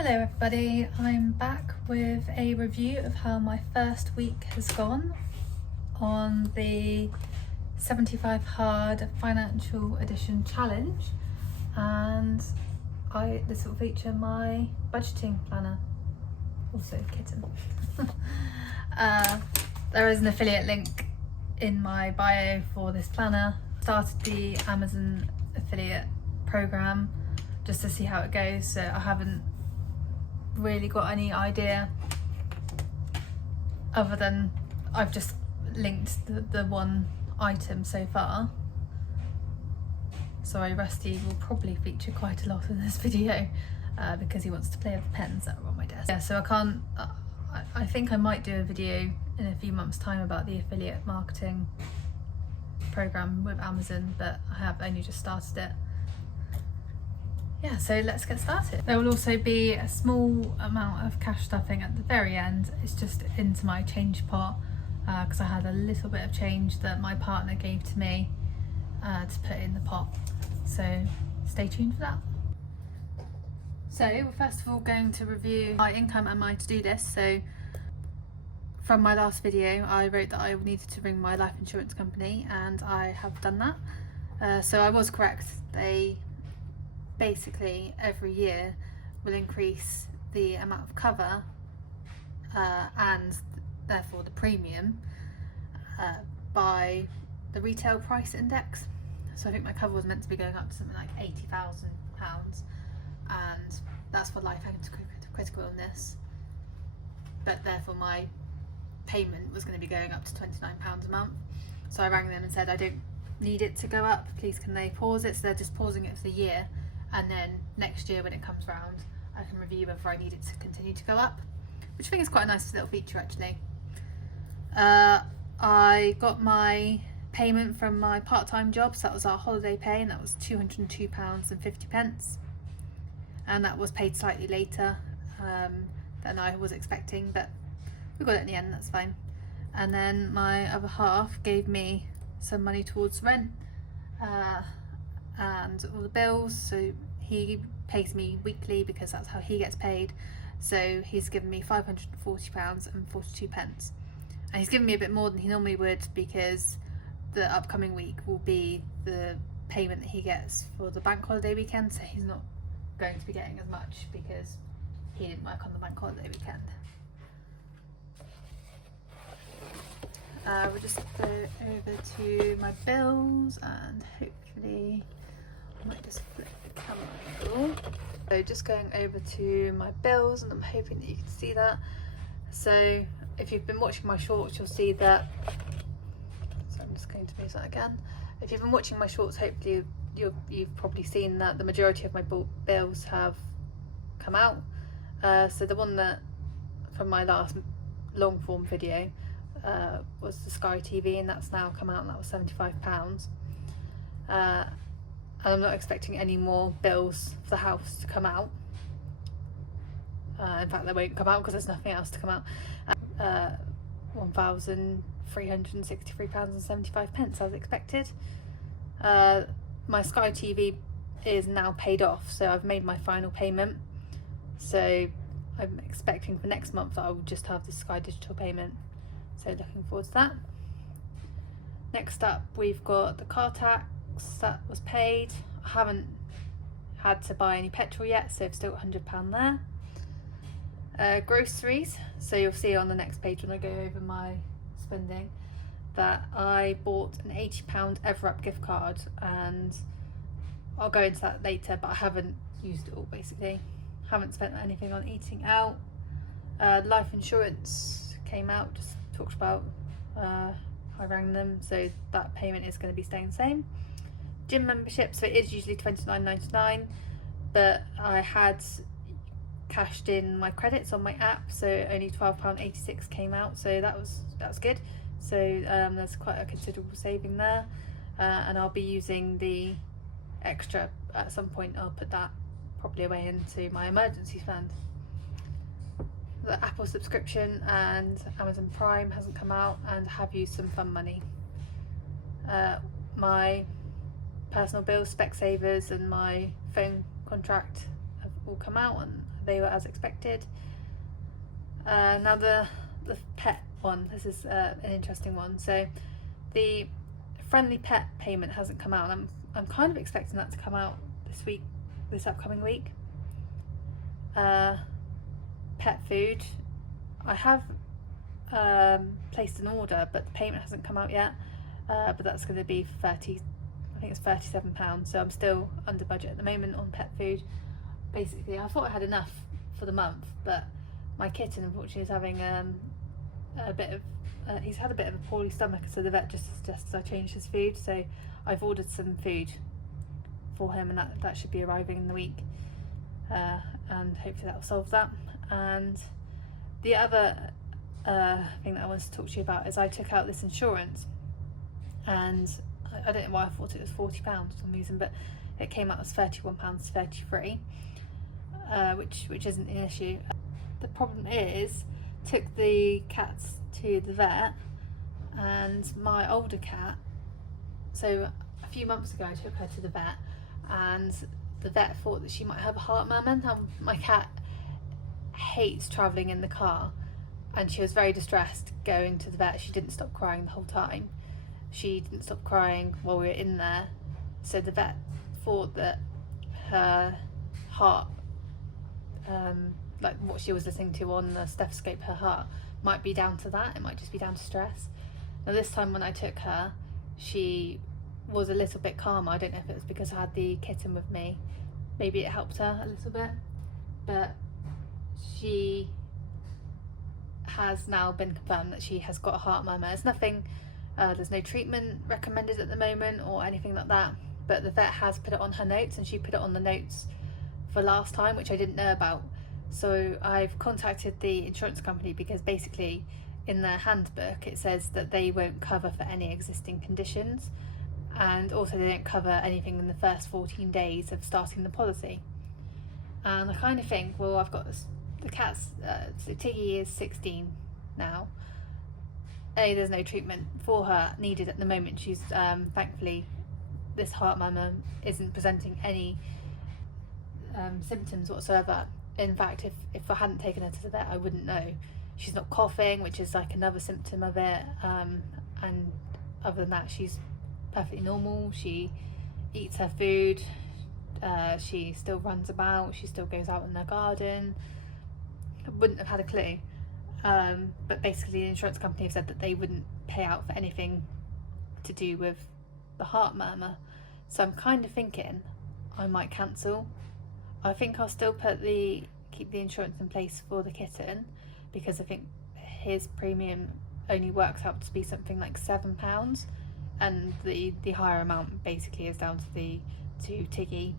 Hello everybody, I'm back with a review of how my first week has gone on the 75 Hard Financial Edition Challenge, and this will feature my budgeting planner, also kitten. There is an affiliate link in my bio for this planner. Started the Amazon affiliate program just to see how it goes, so I haven't really got any idea other than I've just linked the one item so far. Sorry, Rusty will probably feature quite a lot in this video because he wants to play with the pens that are on my desk. Yeah, so I think I might do a video in a few months' time about the affiliate marketing program with Amazon, but I have only just started it. Yeah, so let's get started. There will also be a small amount of cash stuffing at the very end. It's just into my change pot because I had a little bit of change that my partner gave to me to put in the pot. So stay tuned for that. So we're first of all going to review my income and my to-do list. So from my last video, I wrote that I needed to ring my life insurance company, and I have done that. So I was correct. They basically every year will increase the amount of cover and therefore the premium by the retail price index. So I think my cover was meant to be going up to something like £80,000, and that's for life and critical illness, but therefore my payment was going to be going up to £29 a month. So I rang them and said, I don't need it to go up, please can they pause it? So they're just pausing it for the year, and then next year when it comes round I can review whether I need it to continue to go up, which I think is quite a nice little feature actually. I got my payment from my part-time job, so that was our holiday pay, and that was £202.50, and that was paid slightly later than I was expecting, but we got it in the end, that's fine. And then my other half gave me some money towards rent and all the bills, so he pays me weekly because that's how he gets paid. So he's given me £540.42, and he's given me a bit more than he normally would because the upcoming week will be the payment that he gets for the bank holiday weekend, so he's not going to be getting as much because he didn't work on the bank holiday weekend. We'll just go over to my bills, and hopefully I might just flip the camera angle. So just going over to my bills, and I'm hoping that you can see that. So if you've been watching my shorts, you'll see that, so I'm just going to move that again. If you've been watching my shorts, hopefully you've probably seen that the majority of my bills have come out. So the one that from my last long form video was the Sky TV, and that's now come out, and that was £75. And I'm not expecting any more bills for the house to come out. In fact, they won't come out because there's nothing else to come out. £1,363.75 as expected. My Sky TV is now paid off, so I've made my final payment. So I'm expecting for next month that I will just have the Sky Digital payment. So looking forward to that. Next up, we've got the car tax that was paid. I haven't had to buy any petrol yet, so I've still got £100 there. Groceries, so you'll see on the next page when I go over my spending that I bought an £80 Everup gift card, and I'll go into that later, but I haven't used it all basically. Haven't spent anything on eating out. Life insurance came out, just talked about, I rang them, so that payment is going to be staying the same. Gym membership, so it is usually £29.99, but I had cashed in my credits on my app, so only £12.86 came out, so that was good. So there's quite a considerable saving there, and I'll be using the extra at some point. I'll put that probably away into my emergency fund. The Apple subscription and Amazon Prime hasn't come out, and I have used some fun money. My personal bills, Specsavers and my phone contract have all come out, and they were as expected. Now the pet one, this is an interesting one. So the friendly pet payment hasn't come out, and I'm kind of expecting that to come out this upcoming week. Pet food, I have placed an order, but the payment hasn't come out yet. But that's going to be I think it's £37. So I'm still under budget at the moment on pet food. Basically, I thought I had enough for the month, but my kitten unfortunately is having he's had a bit of a poorly stomach, so the vet just suggests I change his food. So I've ordered some food for him, and that should be arriving in the week, and hopefully that will solve that. And the other thing that I wanted to talk to you about is I took out this insurance, and I don't know why I thought it was £40 for some reason, but it came out as £31.33, which isn't an issue. The problem is, took the cats to the vet, and my older cat, so a few months ago I took her to the vet, and the vet thought that she might have a heart murmur. Now, my cat hates travelling in the car, and she was very distressed going to the vet. She didn't stop crying the whole time. She didn't stop crying while we were in there, so the vet thought that her heart, like what she was listening to on the stethoscope, her heart might be down to that. It might just be down to stress. Now, this time when I took her, she was a little bit calmer. I don't know if it was because I had the kitten with me. Maybe it helped her a little bit, but she has now been confirmed that she has got a heart murmur. It's nothing, there's no treatment recommended at the moment or anything like that, but the vet has put it on her notes, and she put it on the notes for last time, which I didn't know about. So I've contacted the insurance company, because basically in their handbook it says that they won't cover for any existing conditions, and also they don't cover anything in the first 14 days of starting the policy. And I kind of think, well, I've got the cat's, so Tiggy is 16 now. There's no treatment for her needed at the moment. She's thankfully, this heart murmur isn't presenting any symptoms whatsoever. In fact, if I hadn't taken her to the vet, I wouldn't know. She's not coughing, which is like another symptom of it, and other than that, she's perfectly normal. She eats her food, she still runs about, she still goes out in the garden. I wouldn't have had a clue, but basically the insurance company have said that they wouldn't pay out for anything to do with the heart murmur. So I'm kind of thinking I might cancel. I think I'll still keep the insurance in place for the kitten, because I think his premium only works out to be something like £7, and the higher amount basically is down to Tiggy,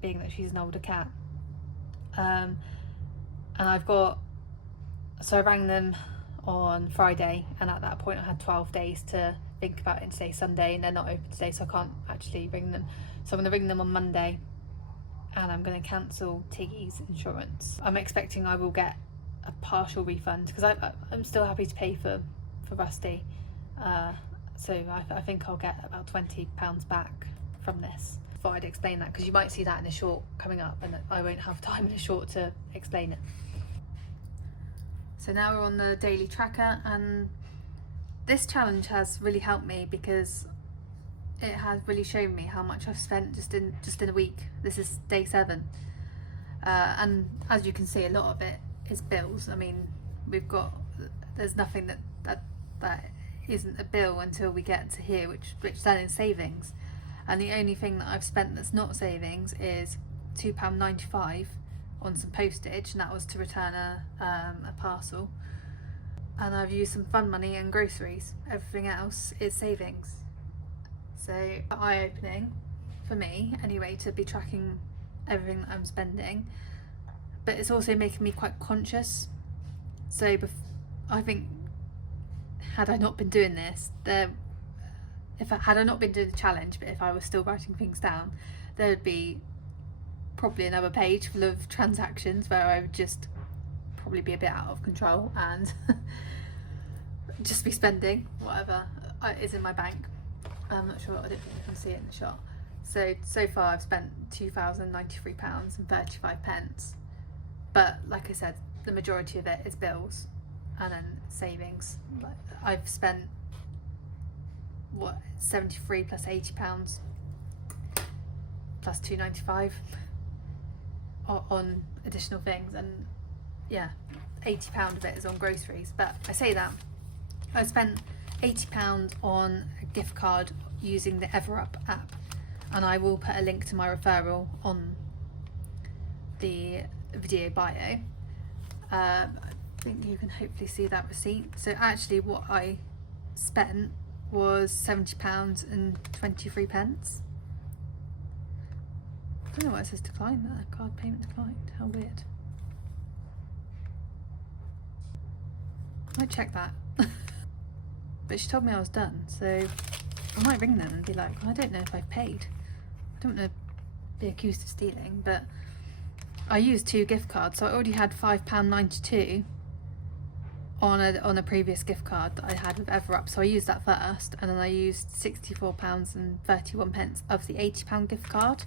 being that she's an older cat. And I rang them on Friday, and at that point I had 12 days to think about it, and today's Sunday and they're not open today, so I can't actually ring them. So I'm going to ring them on Monday, and I'm going to cancel Tiggy's insurance. I'm expecting I will get a partial refund, because I'm still happy to pay for Rusty, so I think I'll get about £20 back from this. Thought I'd explain that, because you might see that in a short coming up, and I won't have time in a short to explain it. So now we're on the daily tracker, and this challenge has really helped me, because it has really shown me how much I've spent just in a week. This is day 7, and as you can see, a lot of it is bills. I mean, there's nothing that isn't a bill until we get to here, which then is savings. And the only thing that I've spent that's not savings is £2.95 on some postage, and that was to return a parcel. And I've used some fun money and groceries. Everything else is savings. So eye-opening for me anyway, to be tracking everything that I'm spending, but it's also making me quite conscious. So I think, had I not been doing this, had I not been doing the challenge, but if I was still writing things down, there would be probably another page full of transactions where I would just probably be a bit out of control and just be spending whatever is in my bank. I'm not sure, I don't think you can see it in the shot. So far I've spent £2,093 and 35 pence, But like I said, the majority of it is bills and then savings. Like, I've spent what, 73 plus £80 plus £2.95 on additional things, and yeah, £80 of it is on groceries. But I say that I spent £80 on a gift card using the Everup app, and I will put a link to my referral on the video bio. I think you can hopefully see that receipt. So actually what I spent was £70 and 23 pence. I don't know why it says decline there. Card payment declined. How weird. I might check that. But she told me I was done, so I might ring them and be like, I don't know if I've paid. I don't want to be accused of stealing, but I used 2 gift cards, so I already had £5.92 on a previous gift card that I had with Everup. So I used that first, and then I used £64 and 31 pence of the £80 gift card,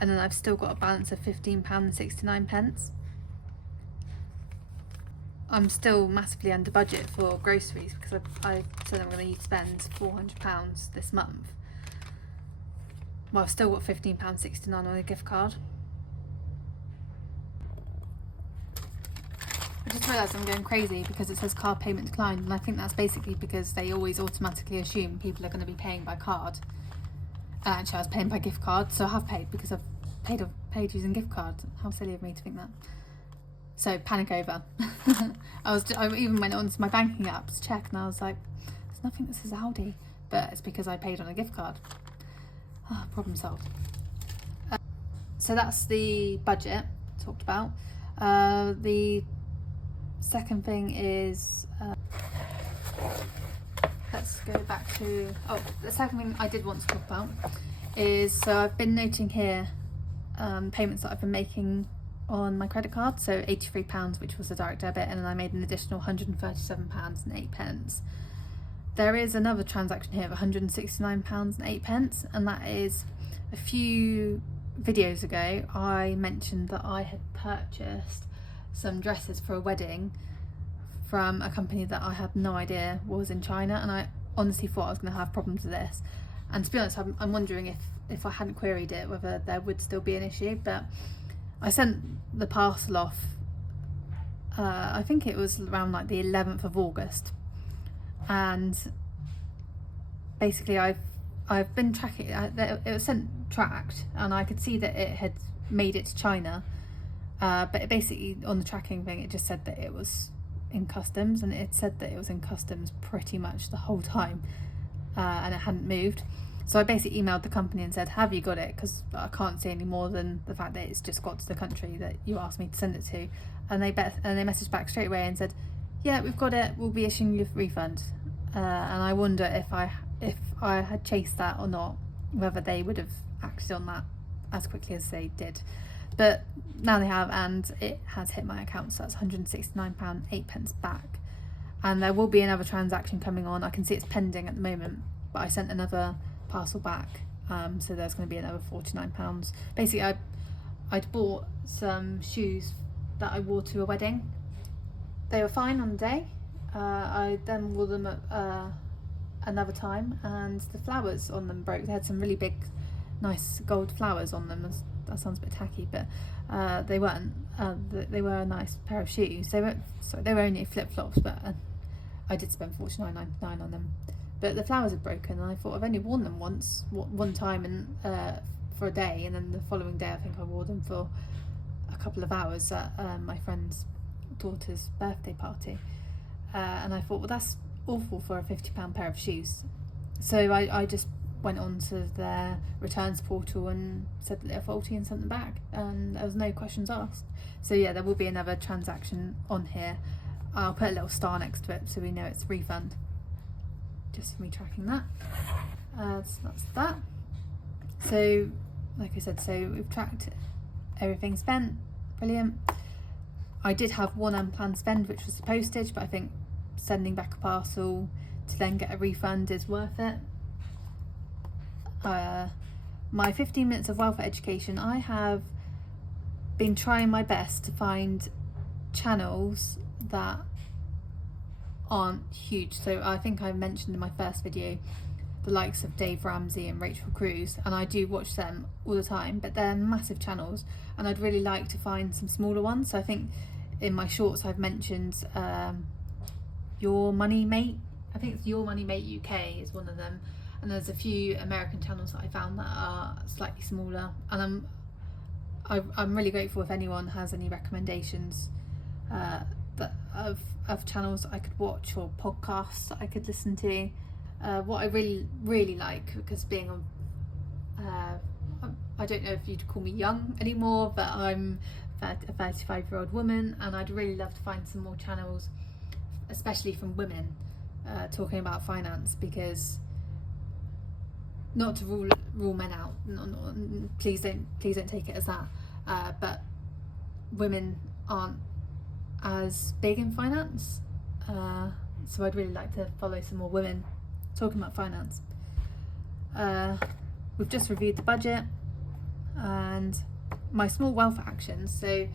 and then I've still got a balance of £15 and 69 pence. I'm still massively under budget for groceries because I said I'm going to need to spend £400 this month. Well, I've still got £15.69 on a gift card. I just realised I'm going crazy because it says card payment declined, and I think that's basically because they always automatically assume people are going to be paying by card. And actually I was paying by gift card, so I have paid because I've paid using gift card. How silly of me to think that. So panic over. I even went onto my banking app to check, and I was like, there's nothing that says Aldi, but it's because I paid on a gift card. Problem solved. So that's the budget talked about. The second thing is, let's go back to, the second thing I did want to talk about is, so I've been noting here payments that I've been making on my credit card. So £83, which was a direct debit, and then I made an additional £137 and 8 pence. There is another transaction here of £169 and 8 pence, and that is a few videos ago I mentioned that I had purchased some dresses for a wedding from a company that I had no idea was in China, and I honestly thought I was going to have problems with this. And to be honest, I'm wondering if I hadn't queried it, whether there would still be an issue. But I sent the parcel off, I think it was around like the 11th of August, and basically I've been tracking it. It was tracked, and I could see that it had made it to China, but it basically, on the tracking thing, it just said that it was in customs, and it said that it was in customs pretty much the whole time, and it hadn't moved. So I basically emailed the company and said, have you got it? Because I can't see any more than the fact that it's just got to the country that you asked me to send it to. And they messaged back straight away and said, yeah, we've got it, we'll be issuing you a refund. And I wonder if I had chased that or not, whether they would have acted on that as quickly as they did. But now they have, and it has hit my account, so that's £169 8 pence back. And there will be another transaction coming on. I can see it's pending at the moment, but I sent another parcel back, so there's going to be another £49. Basically, I'd bought some shoes that I wore to a wedding. They were fine on the day. I then wore them at another time, and the flowers on them broke. They had some really big, nice gold flowers on them. That sounds a bit tacky, but they weren't. They were a nice pair of shoes. They were only flip-flops, but I did spend £49.99 on them. But the flowers had broken, and I thought, I've only worn them one time, and for a day, and then the following day I think I wore them for a couple of hours at my friend's daughter's birthday party, and I thought, well, that's awful for a £50 pair of shoes. So I just went on to their returns portal and said that they're faulty and sent them back, and there was no questions asked. So yeah, there will be another transaction on here. I'll put a little star next to it so we know it's a refund, just for me tracking that. So that's that. So like I said, so we've tracked everything spent. Brilliant. I did have one unplanned spend, which was the postage, but I think sending back a parcel to then get a refund is worth it. My 15 minutes of welfare education, I have been trying my best to find channels that aren't huge. So I think I mentioned in my first video the likes of Dave Ramsey and Rachel Cruz, and I do watch them all the time, but they're massive channels and I'd really like to find some smaller ones. So I think in my shorts I've mentioned Your Money Mate, I think it's Your Money Mate UK is one of them, and there's a few American channels that I found that are slightly smaller, and I'm really grateful if anyone has any recommendations of channels that I could watch or podcasts that I could listen to. What I really like, because being I don't know if you'd call me young anymore, but I'm a 35-year-old woman, and I'd really love to find some more channels, especially from women, talking about finance, because not to rule men out, please don't take it as that, but women aren't as big in finance, so I'd really like to follow some more women talking about finance. We've just reviewed the budget and my small wealth actions. So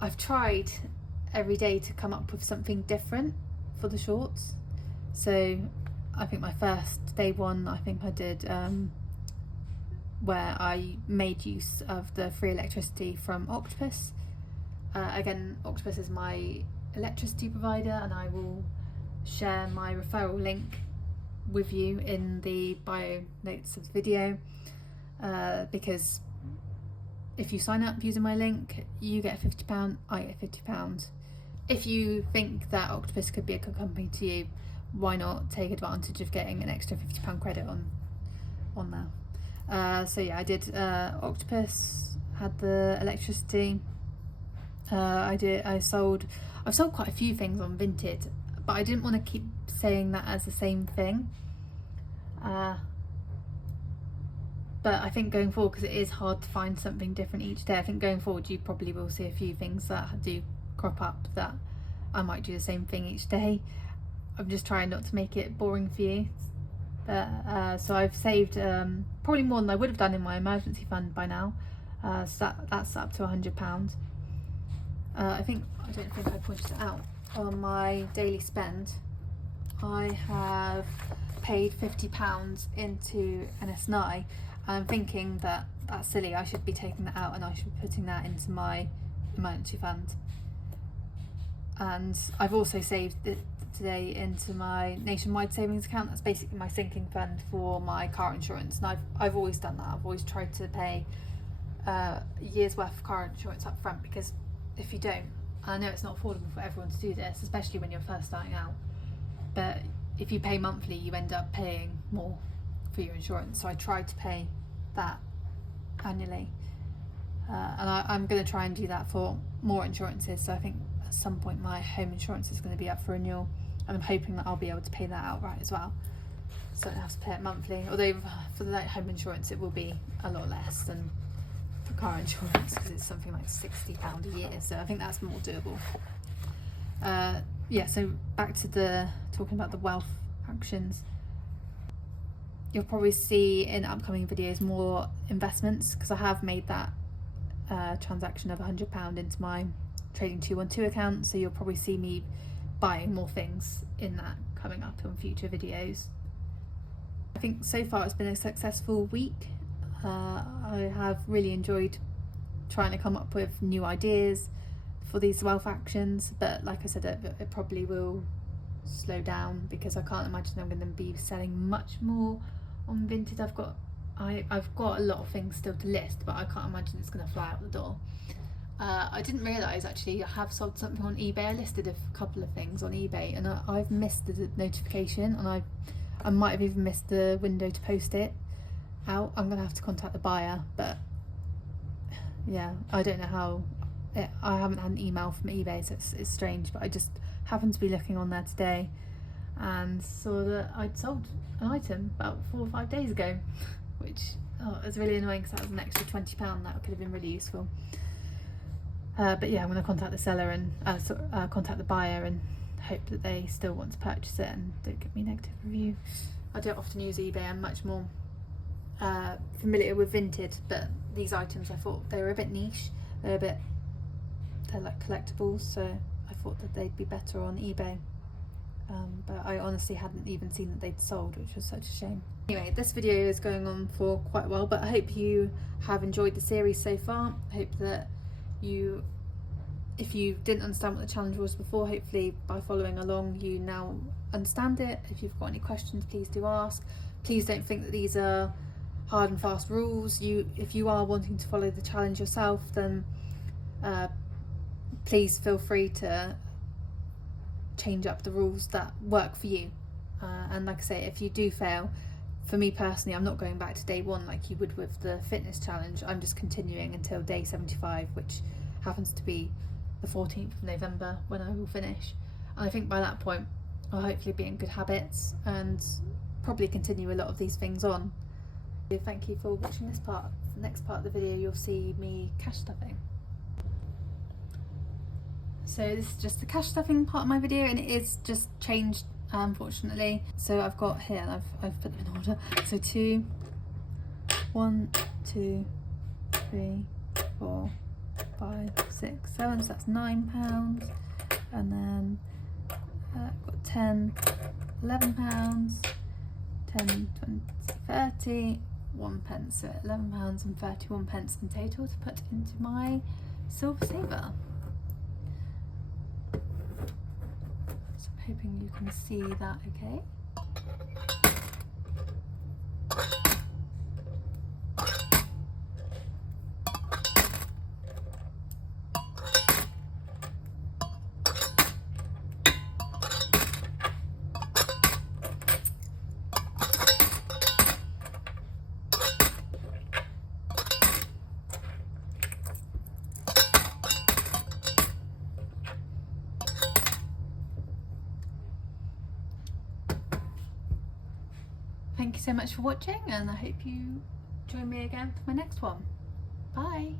I've tried every day to come up with something different for the shorts. So I think my first day one, I think I did where I made use of the free electricity from Octopus. Again, Octopus is my electricity provider, and I will share my referral link with you in the bio notes of the video, because if you sign up using my link, you get £50, I get £50. If you think that Octopus could be a good company to you, why not take advantage of getting an extra £50 credit on there. So yeah, I did Octopus, had the electricity. I've sold quite a few things on Vinted, but I didn't want to keep saying that as the same thing. But I think going forward, because it is hard to find something different each day, I think going forward you probably will see a few things that do crop up that I might do the same thing each day. I'm just trying not to make it boring for you. But so I've saved probably more than I would have done in my emergency fund by now. So that's up to £100. I don't think I pointed it out. On my daily spend, I have paid £50 into an SNI. I'm thinking that that's silly. I should be taking that out and I should be putting that into my emergency fund. And I've also saved it today into my nationwide savings account. That's basically my sinking fund for my car insurance. And I've always done that. I've always tried to pay a year's worth of car insurance up front, because if you don't, I know it's not affordable for everyone to do this, especially when you're first starting out, but if you pay monthly, you end up paying more for your insurance. So I tried to pay that annually, and I'm going to try and do that for more insurances. So I think at some point my home insurance is going to be up for renewal, and I'm hoping that I'll be able to pay that outright as well, so I don't have to pay it monthly. Although for the home insurance it will be a lot less than for car insurance, because it's something like £60 a year, so I think that's more doable. Yeah, so back to talking about the wealth actions. You'll probably see in upcoming videos more investments, because I have made that transaction of £100 into my Trading 212 account, so you'll probably see me buying more things in that coming up on future videos. I think so far it's been a successful week. I have really enjoyed trying to come up with new ideas for these wealth actions, but like I said, it probably will slow down, because I can't imagine I'm going to be selling much more on Vinted. I've got a lot of things still to list, but I can't imagine it's going to fly out the door. I didn't realise actually I have sold something on eBay. I listed a couple of things on eBay and I've missed the notification, and I might have even missed the window to post it out. I'm going to have to contact the buyer, but yeah, I don't know how. I haven't had an email from eBay, so it's strange, but I just happened to be looking on there today and saw that I'd sold an item about 4 or 5 days ago, which was really annoying, because that was an extra £20 that could have been really useful. But yeah, I'm going to contact the seller and contact the buyer and hope that they still want to purchase it and don't give me a negative review. I don't often use eBay. I'm much more familiar with Vinted, but these items I thought they were a bit niche. They're a bit they're like collectibles, so I thought that they'd be better on eBay. But I honestly hadn't even seen that they'd sold, which was such a shame. Anyway, this video is going on for quite a while, but I hope you have enjoyed the series so far. I hope that you, if you didn't understand what the challenge was before, hopefully by following along you now understand it. If you've got any questions, please do ask. Please don't think that these are hard and fast rules. If you are wanting to follow the challenge yourself, then please feel free to change up the rules that work for you. And like I say, if you do fail, for me personally, I'm not going back to day 1 like you would with the fitness challenge. I'm just continuing until day 75, which happens to be the 14th of November when I will finish. And I think by that point I'll hopefully be in good habits and probably continue a lot of these things on. Thank you for watching this part. The next part of the video you'll see me cash stuffing. So this is just the cash stuffing part of my video, and it is just changed unfortunately. So I've got here, and I've put them in order. So 2, 1, 2, 3, 4, 5, 6, 7. So that's £9, and then I've got 10, £11, 10, 20, 30, £1. So £11 and 31 pence in total to put into my silver saver. Hoping you can see that okay. Thank you so much for watching, and I hope you join me again for my next one. Bye!